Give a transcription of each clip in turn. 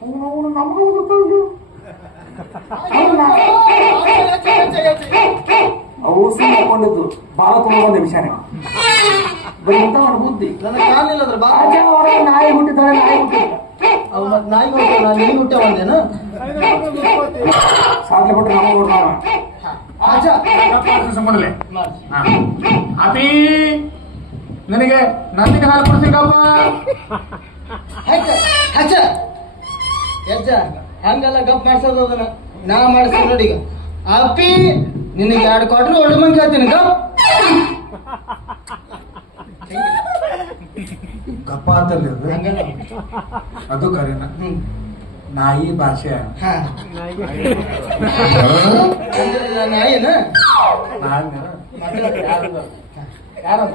ಅವನು ನಮಗೂ ಗೊತ್ತಾಗಲ್ಲ ಅವು ಸೇರಿಕೊಂಡಿದ್ದು ಬಾಲ ತುಂಬ ಒಂದು ವಿಷಯನೇ ಬರೀ ಇಂಥ ಒಂದು ಬುದ್ಧಿ. ನನಗೆ ಕಾಲಿಲ್ಲ ಅದ್ರ ಬಾ. ಆಚೆ ಹೊರಗೆ ನಾಯಿ ಹುಟ್ಟಿದ್ದಾರೆ ನಾಯಿ ಹುಟ್ಟಿಲ್ಲ ಅವ ಮತ್ ನಾಯಿ ಹುಟ್ಟ ನಾನು ನೀನು ಹುಟ್ಟೆ ಒಂದೇನು? ಸಾಧ್ಯ ಕೊಡ್ತಾವ ಆಚ. ಸಂಬಂಧಲೆ ಅಪಿ ನನಗೆ ನಂದಿಗೆ ಹಾಲು ಕೊಡ್ತೀಗಪ್ಪ ಹಚ್ಚ ಹಚ್ಚ ಹೆಜ್ಜ ಹಂಗೆಲ್ಲ ಗಪ್ ಮಾಡ್ಸೋದು ಅದನ್ನ. ನಾ ಮಾಡ್ಸೋ ನೋಡಿ ಈಗ. ಅಪ್ಪಿ ನಿನಗೆ ಎರಡು ಕೊಟ್ರು ಒಳ್ಳೆ ಮಂದಿ ಹೇಳ್ತೀನಿ ಗಪ್. ಗಪ್ಪ ಅಂತಲ್ಲಿ ಅದು. ಕರೆನ. ನಾಯಿ ಭಾಷೆ. ಹಾ. ಅಂದ್ರೆ ನಾನು ನಾಯಿನ? ಯಾರು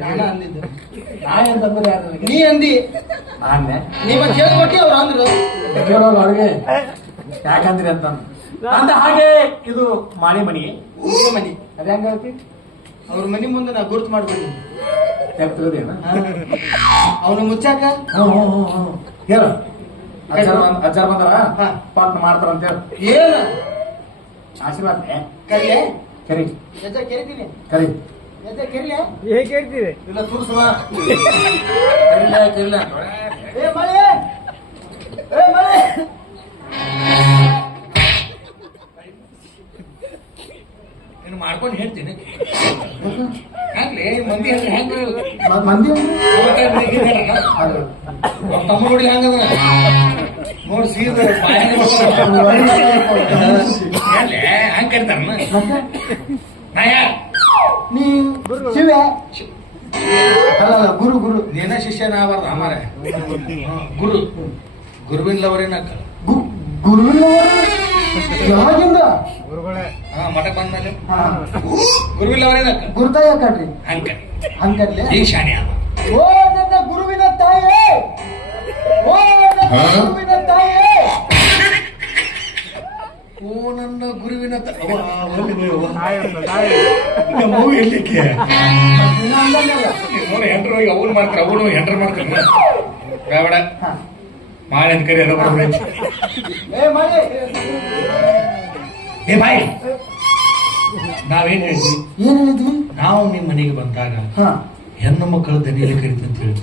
ನಾನ ಅಂದಿದ್ದು. ನಾಯಿ ಅಂತಂದ್ರೆ ಯಾರು ನೀ ಅಂದಿ. ನಾನೇ ನೀ ಕೇಳ್ಕೊಟ್ಟಿ ಅವ್ರು ಅಂದ್ರು ಕೇಳೋದು ಅವ್ರಿಗೆ. ಯಾಕಂದ್ರಿ ಅಂತ ಅಂತ ಹಾಗೆ ಇದು ಮಾಳಿ ಮನಿ. ಊರ ಮನಿ. ಅದ ಹೆಂಗ ಅವ್ರ ಮನಿ ಮುಂದೆ ನಾ ಗುರುತು ಮಾಡ್ಬಿಡಿ ತೆಗ್ತಿರೋದೇನ ಅವನು ಮುಚ್ಚಾಕ? ಹ್ಞೂ ಹ್ಞೂ ಹ್ಞೂ ಹ್ಞೂ ಹೇಳು. ಅಜ್ಜಾರ ಬಂದ ಅಜ್ಜಾರ ಬಂದಾರ? ಹಾ. ಪಾಟ್ನ ಮಾಡ್ತಾರ ಅಂತ ಹೇಳಿ. ಏನ? ಆಶೀರ್ವಾದ ಕರಿಲೆ? ಕರಿ. ಎಜ್ಜ ಕೆರಿತೀನಿ. ಕರಿ. ಎಜ್ಜ ಕೆರಿಲೆ? ಹೇಗೆ ಹೇಳ್ತೀವಿ ಇಲ್ಲ ತೋರ್ಸುವ. ಮಳೆ ನೀನು ಮಾಡ್ಕೊಂಡು ಹೇಳ್ತೀನಿ. ಹ್ಯಾಂಗ್ಲಿ ಮಂದಿ ಹೆಂಗ್ ಹೆಂಗ್ ಮ- ಮಂದಿ ತಮ್ಮ ನೋಡಿ ಹಂಗದ. ನೋಡಿ ಸೀದ ಹಂಗ್ ಕರಿತಾರ ನಾ ಯಾರ್? ನೀ ಶಿವೆ? ಅಲ್ಲ ಗುರು ಗುರು ನೀನ ಶಿಷ್ಯನ ಆಗಬಾರ್ದು ಅಮಾರ ಗುರು ಗುರುವಿನ ಲವರಿನ ಗು- ಗುರುವಿನವರು ಯಾವಾಗಿಂದ ಬಂದ್ಮೇಲೆ. ಗುರುವಿನ ಲವರೇನ ಗುರುತಾಯ ಶಾಣೆ ಅದ ಓ ನನ್ನ ಗುರುವಿನ ತಾಯಿ ಓ ನನ್ನ ಗುರುವಿನ ತಾಯಿ ಓ ನನ್ನ ಗುರುವಿನ ತಾಯಿ. ಮೂರು ಹೆಂಡ್ರು ಅವನು ಮಾಡ್ತಾರೆ ಅವನು ಹೆಂಡ್ರು ಮಾಡ್ತಾರೆ. ಬೇಡ ಹಾ. ಮಾಡಿ ಅಂತ ಕರಿ ಎಲ್ಲ. ಏ ಮಳೆ ಬಾಯ್. ನಾವೇನ್ ಏನ್ ಹೇಳಿದ್ವಿ ನಾವು ನಿಮ್ಮ ಮನೆಗೆ ಬಂದಾಗ ಹಾ. ಹೆಣ್ಣು ಮಕ್ಕಳು ದನಿಯಲ್ಲಿ ಕರಿತ ಅಂತ ಹೇಳಿ.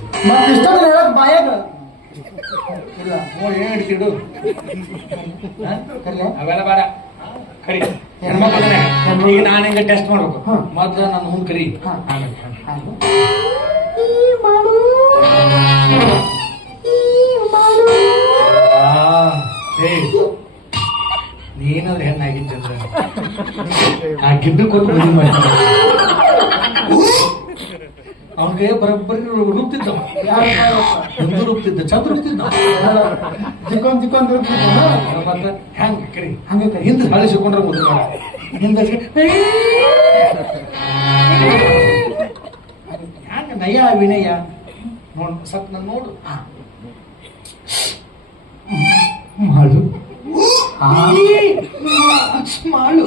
ಬಾಯಾಗ. ಇಲ್ಲ ಏನ್ ಅವೆಲ್ಲ ಬೇಡ. ಕರಿ. ಹೆಣ್ಮಕ್ಳನ್ನೇ ಈಗ ನಾನು ಹಿಂಗೆ ಟೆಸ್ಟ್ ಮಾಡ್ಬೇಕು. ಮೊದ್ಲು ನನ್ನ ಹೂ ಕರಿ. ನೀನಾದ್ರೆ ಹೆಣ್ಣಾಗಿದ್ದ ಆ ಗಿಡ್ಡು ಕೊಟ್ಟು ಮಾಡ್ತಾರೆ ಅವನಿಗೆ ಬರೋಬ್ಬರಿ ರೂಪ್ತಿದ್ದ? ಎಂದು ರೂಪ್ತಿದ್ದ ಚಂದ ರೂಪ್ತಿದ್ದ? ಮತ್ತೆ ಕರಿ ಹಂಗೆ ಕರಿ. ಹಿಂದೆ ಮದುವೆ ಮಾಡ ಹಿಂದೆ ಹ್ಯಾಂಗ ನಯ ವಿನಯ ನೋಡ್ ಸತ್ ನಾನು ನೋಡು ಆ. ಮಾಡು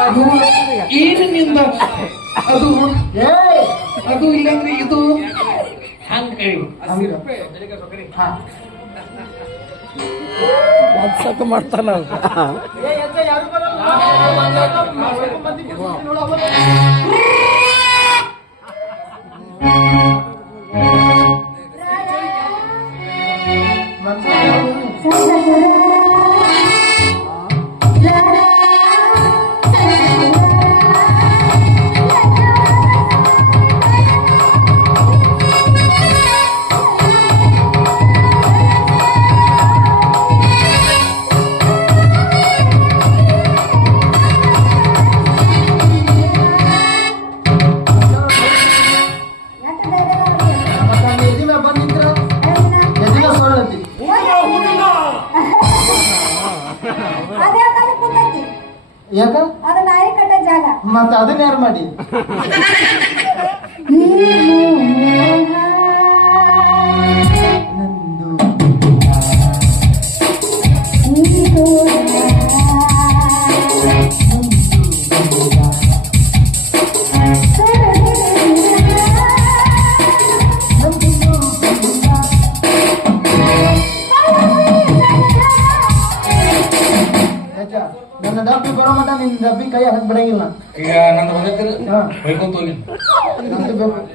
ಅದು ಏನು ನಿಂದ ಅದು! ಅದು ಇಲ್ಲಂದ್ರೆ ಇದು? ಹಂಗ ಮಾಡ್ತಾನ ಎಜ್ಜ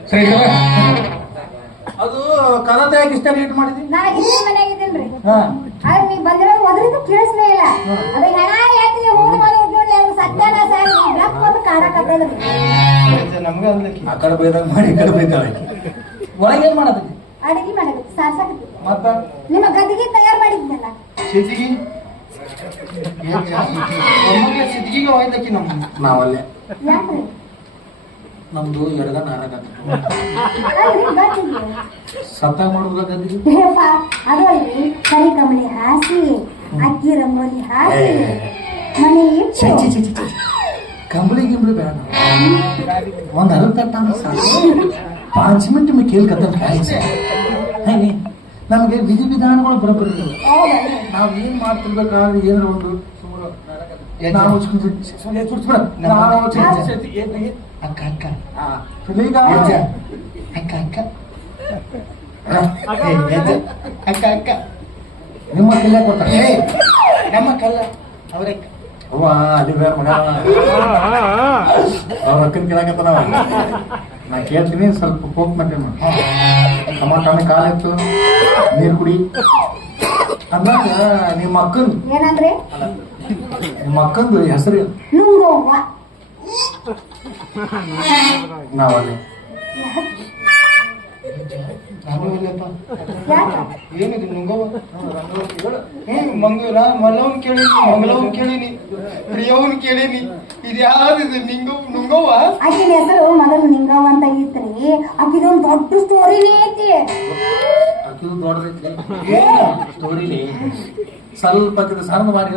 ಸರಿ? ಅದು ಕರಾತೆ ಯಾಕೆ ಇಷ್ಟ ಲೇಟ್ ಮಾಡಿದ್ರಿ ನಾ ಇಲ್ಲಿ ಮನೆಯಾಗಿದ್ದೀನ್ರಿ ಹಾ. ಆದ್ರೆ ನೀ ಬಂದಿರೋ ಮೊದಲಿಂದ ಕೇಳಿಸ್ಲೇ ಇಲ್ಲ. ಅದ ಹೆಣ ಮನೆ ಉಟ್ಕೊಂಡ್ಲಿ ಅವ್ರು ಸತ್ಯಾನಾಶ ಆಗಿ ಗಪ್ ಒಂದು ಕಾಡಕತ್ತದ್ರಿ ನಮ್ಗೆ ಅನ್ಲಿಕ್ಕೆ ಆ ಕಡೆ ಬೈದಾಗ ಮಾಡಿ ಈ ಕಡೆ ಬೈತಾಳೆ ಒಳಗೆ ಏನ್ ಮಾಡತೈತಿ ಅಡಿಗೆ ಮಾಡಕತ್ತಿ ಸಾರ್ಸಕತ್ತಿ ಮತ್ತ? ನಿಮ್ಮ ಗದಿಗೆ ತಯಾರು ಮಾಡಿದ್ನಲ್ಲ? ಸಿದ್ದಿಗಿ? ಒಮ್ಮೆಗೆ ಸಿದ್ದಿಗಿಗೆ ಹೋಯ್ತಕ್ಕಿ ನಮ್ಮ ನಾವಲ್ಲೇ. ಯಾಕ್ರಿ? ನಮ್ದು ಎಡಗ ಆರಾಗತ್ತ ಸತ ಮಾಡುದಾಗದ್ರಿ ಅದು ಕರಿ ಕಂಬಳಿ ಹಾಸಿ ಅಕ್ಕಿ ರಂಗೋಲಿ ಹಾಸಿ ಮನೆ ಇಟ್ಟು. ಕಂಬಳಿ ಗಿಂಬಳಿ ಬೇಡ ಒಂದ್ ಅರ್ಧ ತಟ್ಟ ಅಂದ್ರೆ ಸಾಕು. ಪಾಂಚ್ ಮಿನಿಟ್ ಮೇ ಕೇಲ್ ನಮ್ಗೆ ನಮಗೆ ವಿಧಿ ವಿಧಾನಗಳು ಹೌದಲ್ರಿ ನಾವ್ ಏನ್ ಮಾಡ್ತಿರ್ಬೇಕಾದ್ರೆ ಏನಾರ ಒಂದು ಸುಮಾರು ನಾವು ನಾವು ಅಕ್ಕ ಅಕ್ಕ ಅಜ್ಜ ಅಕ್ಕ ಅಕ್ಕ. ಅಕ್ಕ ಅಕ್ಕ ನಿಮ್ಮ ಕಲ್ಲ ಕೊಡ್ತಾರೆ ಏ, ನಮ್ಮ ಕಲ್ಲ ಅವರೇ. ಅವ್ವ ಅಲ್ಲಿ ಬೇರೆ ಮಗ. ಅವ್ರ ಅಕ್ಕನ ಕೇಳಕತ್ತ ನಾವ ನಾ ಕೇಳ್ತೀನಿ ಸ್ವಲ್ಪ ಹೋಗ್ ಮತ್ತೆ ಟಮಾಟನ ಕಾಲ ಇತ್ತು ನೀರು ಕುಡಿ. ಅಂದಾಗ ನಿಮ್ಮ ಅಕ್ಕನ ಏನಂದ್ರೆ? ನಿಮ್ಮ ಅಕ್ಕಂದು ಹೆಸರು ಏನು? ನಾವಲ್ಲಿ. ನಾನು ಇಲ್ಲಪ್ಪ ಏನಿದು ನುಂಗವ? ಮಂಗ ನಾ ಮಲ್ಲವನ್ ಕೇಳೀನಿ ಮಂಗಳವನ್ ಕೇಳೀನಿ ಪ್ರಿಯವನ್ ಕೇಳೀನಿ. ಇದು ಯಾವ್ದಿದು ನಿಂಗವ್? ನುಂಗವ್ವ ಆಕಿನ ಹೆಸರು ಮೊದಲು ನಿಂಗವ್ವ ಅಂತ ಇತ್ರಿ. ಆಕಿದೊಂದು ದೊಡ್ಡ ಸ್ಟೋರಿನೇ ಐತಿ. ಅಕ್ಕಿದು ದೊಡ್ಡದೈತಿ ಸ್ಟೋರಿಲಿ ಸ್ವಲ್ಪ ಸಣ್ಣ ಮಾಡಿ.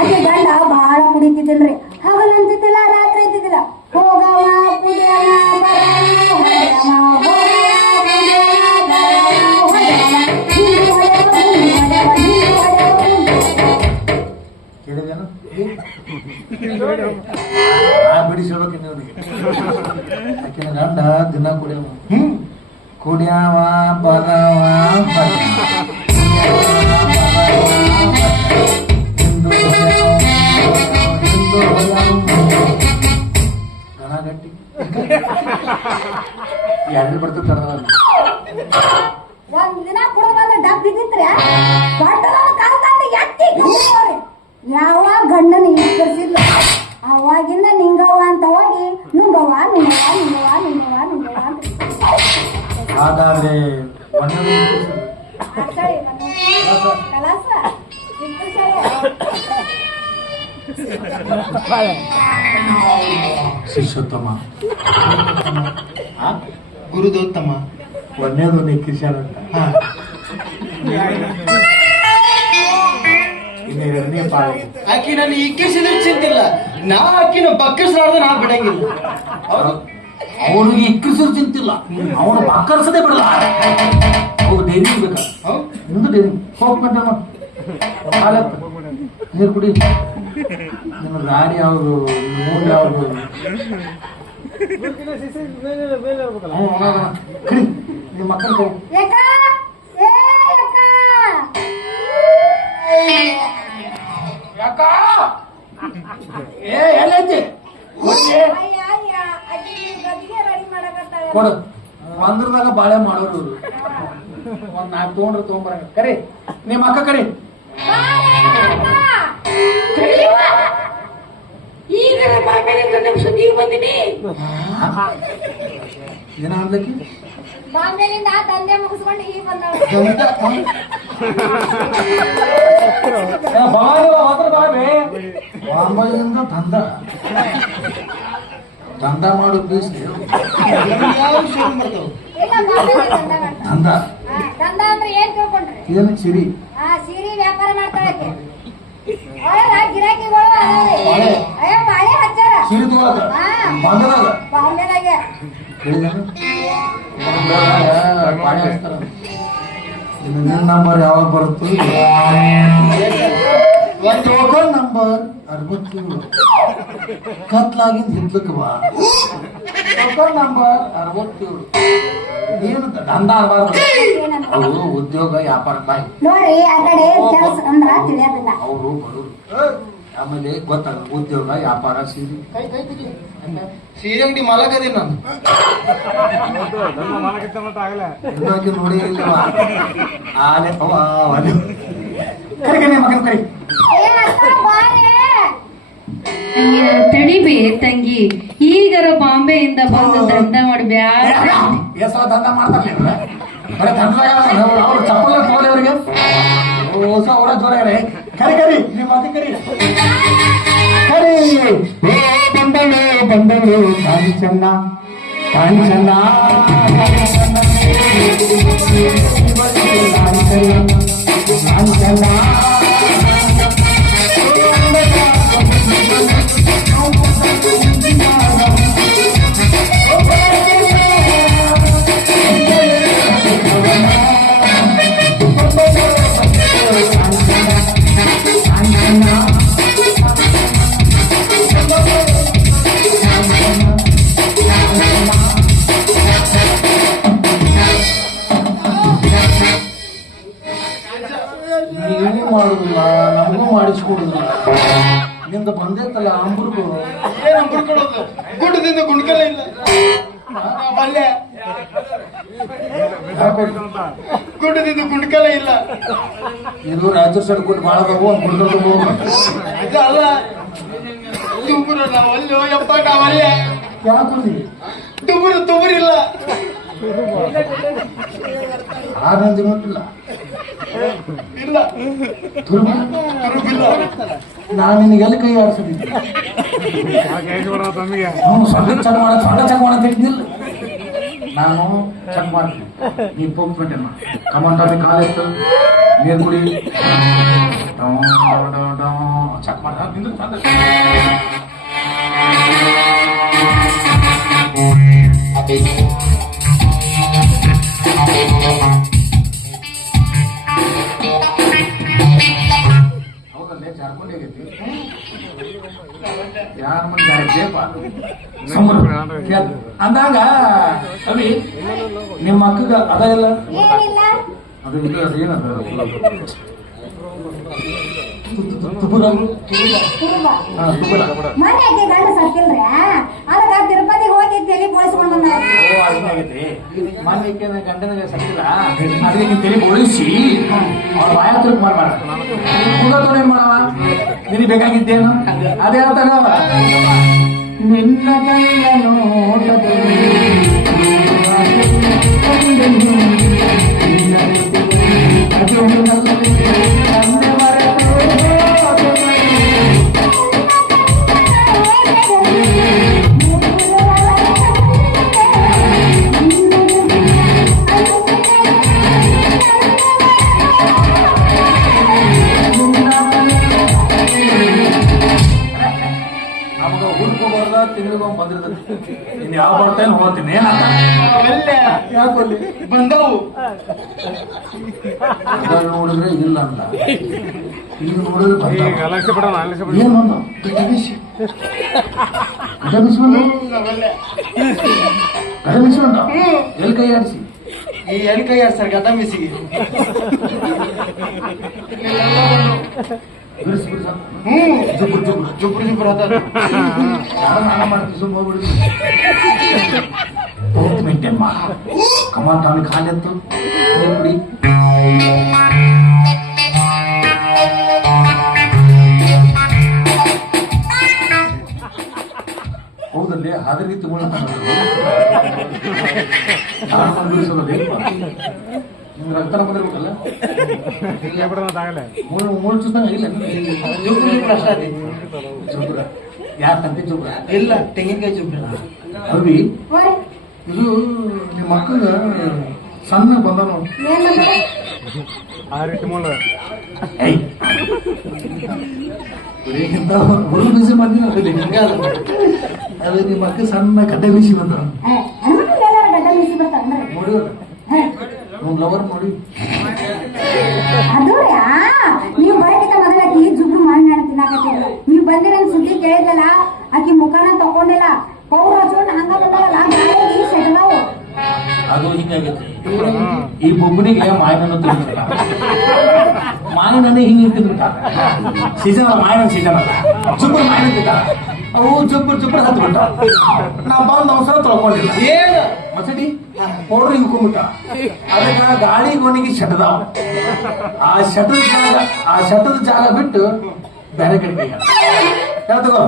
ಆಕೆ ಗಂಡ ಬಹಳ ಕುಡಿತಿದ್ದಲ್ರಿ. ಹಾಗಲ್ಲ ಅಂತಿದ್ದಿಲ್ಲ ರಾತ್ರಿ 和我爸妈不都 ಗಟ್ಟಿ ಎರಡು ಬರ್ತದೆ ಒಂದ್ ದಿನ ಕುಡಿದು ಬಂದ ಡಬ್ ಬಿದ್ದಿತ್ರಿ ದೊಡ್ಡದೊಂದು ಕಾಲ್ ತಂದು ಎತ್ತಿ ಕುಡಿಯೋರಿ ಯಾವ ಗಂಡನ ಇಕ್ಕರ್ಸಿಲ್ಲ ಅವಾಗಿಂದ ನಿಂಗವ್ವ ಅಂತ ಹೋಗಿ ನುಂಗವ್ವ ನಿಂಗವ್ವ ನಿಂಗವ್ವ ನಿಂಗವ್ವ ನಿಂಗವ್ವ ಅಂತ ಹಾಗಾದ್ರೆ. ಕಲಾಸ. ಶಿಷ್ಯೋತ್ತಮ? ಗುರುದೋತ್ತಮ. ಒಂದೇದು ನಿಕ್ಕಿಸ್ಯಾರ ಅಂತ. ಹಾ. ಇನ್ನು ಎರಡನೇ ಪಾಳಿ ಆಕಿ ನನ್ನ ಇಕ್ಕಿಸಿದ್ರೆ ಚಿಂತಿಲ್ಲ. ನಾ ಆಕಿನ ಬಕ್ಕರಿಸಲಾರ್ದ ನಾ ಬಿಡಂಗಿಲ್ಲ. ಅವನಿಗೆ ಇಕ್ಕಿಸೋದು ಚಿಂತಿಲ್ಲ. ಅವನು ಬಕ್ಕರ್ಸದೇ ಬಿಡಲ್ಲ. ಅವ್ರು ಡೈರಿ ಬೇಕಾ ಹೌದ್? ನಿಮ್ದು ಡೈರಿ. ಹಾಲತ್ತ ನೀರು ಕುಡಿ. ಗಾಡಿ ಯಾವುದು ಮೂಡ್ ಯಾವುದು ನಿಮ್ಮ ಮಕ್ಕಳ? ಏ ಯಾಕ? ಏ ಎಲ್ಲೈತಿ. ಕೊಡು. ಒಂದ್ರದಾಗ ಬಾಳೆ ಮಾಡೋರು ಇವ್ರು. ಒಂದ್ ನಾಲ್ಕು ತೊಗೊಂಡ್ರೆ ತಗೊಂಬರ ಕರಿ ನಿಮ್ಮ ಅಕ್ಕ. ಕರಿ. ಬಾರೆ ಬಂದಿನಿ. ಏನ ಅನ್ಲಕ್ಕಿ ಬಾಂಬೆಲಿಂದ ದಂಧೆ ಮುಗಿಸ್ಕೊಂಡು ಈಗ ಬಂದವಳು. ಬಾಂಬೆಯಿಂದ ದಂಧ. ದಂಧ ಮಾಡು ಪ್ಲೀಸ್ ಗಮನ ಯಾವ ಶುರು ಮಾಡ್ತಾವ ಇಲ್ಲ ಬಾಂಬೆಲಿ ದಂಧ. ದಂಧ ಅಂದ್ರೆ ಏನ್ ತಿಳ್ಕೊಂಡ್ರಿ? ಏನು ಸಿರಿ. ಆ ಸಿರಿ ವ್ಯಾಪಾರ ಮಾಡ್ತಾಳೆ ಗಿರಾಕಿಗಳು ಹಚ್ಚಾರ ಸಿರಿ ತಗೊಳಕ ಹಾ. ಬಂದದಾಗ ಬಾಂಬೆದಾಗೆ ಹೇಳಿದೇನು ಬಂದಾಗ ಬಾಳೆ ಹಚ್ತಾರ ಇನ್ನು ನಿನ್ನ ನಂಬರ್ ಯಾವಾಗ ಬರುತ್ತೆ ಒಂದು ಟೋಕನ್ ನಂಬರ್ ಅರವತ್ತೇಳು ಕತ್ಲಾಗಿಂದ ಹಿಡ್ಲಕ್ಕೆ ಬಾ ಟೋಕನ್ ನಂಬರ್ ಅರವತ್ತೇಳು ಏನು ದಂಧ ಆಗಬಾರ್ದು ಏನಂತ? ಅವರು ಉದ್ಯೋಗ ವ್ಯಾಪಾರ ಬಾಯ್ ನೋಡ್ರಿ ಆ ಕಡೆ ಕೆಲಸ ಅಂದ್ರ ತಿಳಿಯೋದಿಲ್ಲ. ಅವರು ಬಡವರು ಆಮೇಲೆ ಗೊತ್ತಾಗ ಉದ್ಯೋಗ ವ್ಯಾಪಾರ ಸೀರೆ. ಕೈ ಕೈ ತೆಗಿ ಸೀರೆ ಅಂಗಡಿ ಮಲಗದೆ ನಾನು. ಇನ್ನೊಂದು ನೋಡಿ ಇಲ್ಲವ? ಆನೆ ಅವ ಅದು ಕರಿ ಕರಿ ಮಗನ ಕರಿ ತಡಿಬಿ ತಂಗಿ. ಈಗರ ಬಾಂಬೆಯಿಂದ ಬಂದು ದಂಡ ಮಾಡಿ ಬ್ಯಾಡ ಎಸಲ ದಂಧ ಮಾಡ್ತಾರಲ್ಲ ಚಪ್ಪಲ್ ತಗೊಳ್ಳಿ ಅವ್ರಿಗೆ ಹೊಸ ಓಡ ಜ್ವರ ಇದೆ ಕರಿ ಕರಿ ನಿಮ್ಮ ಮಗ ಕರಿ ಕರಿ ಏ ಬಂದಳು ಬಂದಳು ಕಾಂಚನ ಕಾಂಚನ ಕಾಂಚನ ಬಂದೈತಲ್ಲ ಅಂಬುರ್ಗು. ಏನು ಬಿಡ್ಕೊಡೋದು ಗುಡ್ಡದಿಂದ ಗುಂಡ್ಕಲ್ಲ ಇಲ್ಲ. ಗುಡ್ಡದಿಂದ ಗುಂಡ್ಕಲ್ಲ ಇಲ್ಲ. ಇದು ರಾಜ್ಯ ಭಾಳ ಅದಾವು ಒಂದು ಹುಡುಗರು ಹೋಗ್ಬೇಕು ಅದು ಅಲ್ಲ. ತುಬುರು ನಾವಲ್ಲಿ ಯಪ್ಪ ನಾವಲ್ಲೇ ಯಾಕೆ ತುಬುರು ತುಬುರಿಲ್ಲ ಆನಂದ ಇಲ್ಲ. ತುರ್ಬ? ತುರುಬಿಲ್ಲ ನಾನು ನಿನಗೆಲ್ಲ ಕೈ ಆಡ್ಸಿದ್ದೀನಿ ತಮ್ಮಿಗೆ ಅವನು ಸೊಳ್ಳೆ ಚೆಕ್ ಮಾಡ ಸೊಳ್ಳೆ ಚೆಕ್ ಮಾಡತ್ತಿದ್ದಿಲ್ಲ ತಿಳಿದಿಲ್ಲ ನಾನು ಚೆಕ್ ಮಾಡ್ತೀನಿ. ನೀ ಪಂಪ್ ಬಿಟ್ಟೆಮ್ಮ ಕಮಾಂಡ್ ಕಾಲಿತ್ತು ನೀರು ಕುಡಿ. ಚೆಕ್ ಮಾಡ. ನಿಂದು ಚಂದ ಹೌದಲ್ಲೇ ಜಾರ್ಕೊಂಡೇ ಆಗೈತಿ ಯಾರ ಮಂದಿ ಜಾರಿದ್ದೇಪ ಅಂದಾಗ ಕವಿ ನಿಮ್ಮ ಅಕ್ಕಗ ಅದ ಇಲ್ಲ ಅದು ಏನದ ಮೊನ್ನೆ ಆಕೆ ಗಂಡ ಸತ್ತಿಲ್ರಿ? ಅದಕ್ಕ ತಿರುಪತಿಗೆ ಹೋಗಿ ತಲೆ ಬೋಳಿಸ್ಕೊಂಡು ಬಂದ ಮನೆಗೆ ಗಂಡನಿಗೆ ಸತ್ತಿಲ್ಲ ಅದಕ್ಕೆ ತಲೆ ಬೋಳಿಸಿ? ಅವ್ರ ಬಾಯ ಏನ್ ಮಾಡವ? ನಿನಗೆ ಬೇಕಾಗಿದ್ದೇನು? ಅದೇ ಹೇಳ್ತಾನ ನಿನ್ನ ಕೈಯ ನಮಗ ಯಾಕೊಲ್ಲಿ? ಬಂದವು. ನೋಡಿದ್ರೆ ಇಲ್ಲ ಅಂತ. ಈಗ ನೋಡಿದ್ರೆ ಏನು ಬಂದ ಗಟಬಿಸಿ ಗಟಬಿಸಿ ಬಂದು. ನಾವಲ್ಲೇ ಎಲ್ಲಿ ಕೈ ಆಡಿಸಿ? ಈ ಎಣ್ ಕೈ ಆಡ್ಸರ್ ಗಡಮಿಸಿ ಜುಬ್ರು ಜುಬ್ರು. ಜುಬ್ರು ಜುಬ್ರು ಅದ ಮಾಡ್ತೀವಿ ಸುಮ್ಮ ಕಮಾನ್ ತಾನು ಖಾಲಿ ಎತ್ತು ನೀರು ಕುಡಿ ಹೌದಲ್ಲಿ ಹಾದ್ರ ರೀತಿ ನಿಮ್ಗೆ ರಕ್ತನ ಬಂದಿರ್ಬೇಕಲ್ಲ ಮೂಳು ಚೂಸ್ದಂಗ ಇಲ್ಲ. ಯಾರ ತಂದೆ ಜುಬ್ರ ಇಲ್ಲ ತೆಂಗಿನಕಾಯಿ ಜುಬ್ರು ಅವಿ ಇದು ನಿಮ್ಮ ಮಕ್ಕಳ ಸಣ್ಣ ಬಂದನು ಗುರು ಬಿಸಿ ಅದು ನಿಮ್ಮ ಮಕ್ಕ ಸಣ್ಣ ಗಡ್ಡೆ ಬಿಸಿ ಬಂದ. ನಮ್ಮ ಲವರ್ ನೋಡಿ. ಯಾ ನೀವು ಬರೋಕ್ಕಿಂತ ಮೊದಲ ಆಕಿ ಜುಬ್ರು ಮಾಡಿ ನಾನು ನೀವು ಬಂದಿರ ಸುದ್ದಿ ಕೇಳಿದಲ್ಲ ಆಕಿ ಮುಖಾನ ತಕೊಂಡಿಲ್ಲ ಅದು ಹಿಂಗಾಗೈತಿ ಈ ಬೊಬ್ಬನಿಗೆ ಮಾಯನನ್ನು ತಿಳಿಸಿಲ್ಲ ಮಾಯ ನನಗೆ ಹಿಂಗೆ ಇಟ್ಟಿದ್ರು ಸೀಸನ್ ಮಾಯನ ಸೀಸನ್ ಅಲ್ಲ. ಚುಪ್ಪರ್ ಮಾಯನ ಅವು ಚುಪ್ಪರ್ ಚುಪ್ಪರ್ ಹತ್ತು ಬಿಟ್ಟ ನಾ ಬಂದು ಅವಸರ ತೊಳ್ಕೊಂಡಿಲ್ಲ. ಏನು? ಮಸಡಿ ಪೌಡ್ರ್ ಹಿಂಗ್ಕೊಂಬಿಟ್ಟ ಅದಕ್ಕ ಗಾಳಿ ಕೊನೆಗೆ ಶಟದಾವ ಆ ಶಟದ ಜಾಗ ಆ ಶಟದ ಜಾಗ ಬಿಟ್ಟು ಬೇರೆ ಕಡೆಗೆ ಹೇಳ್ತಗೋ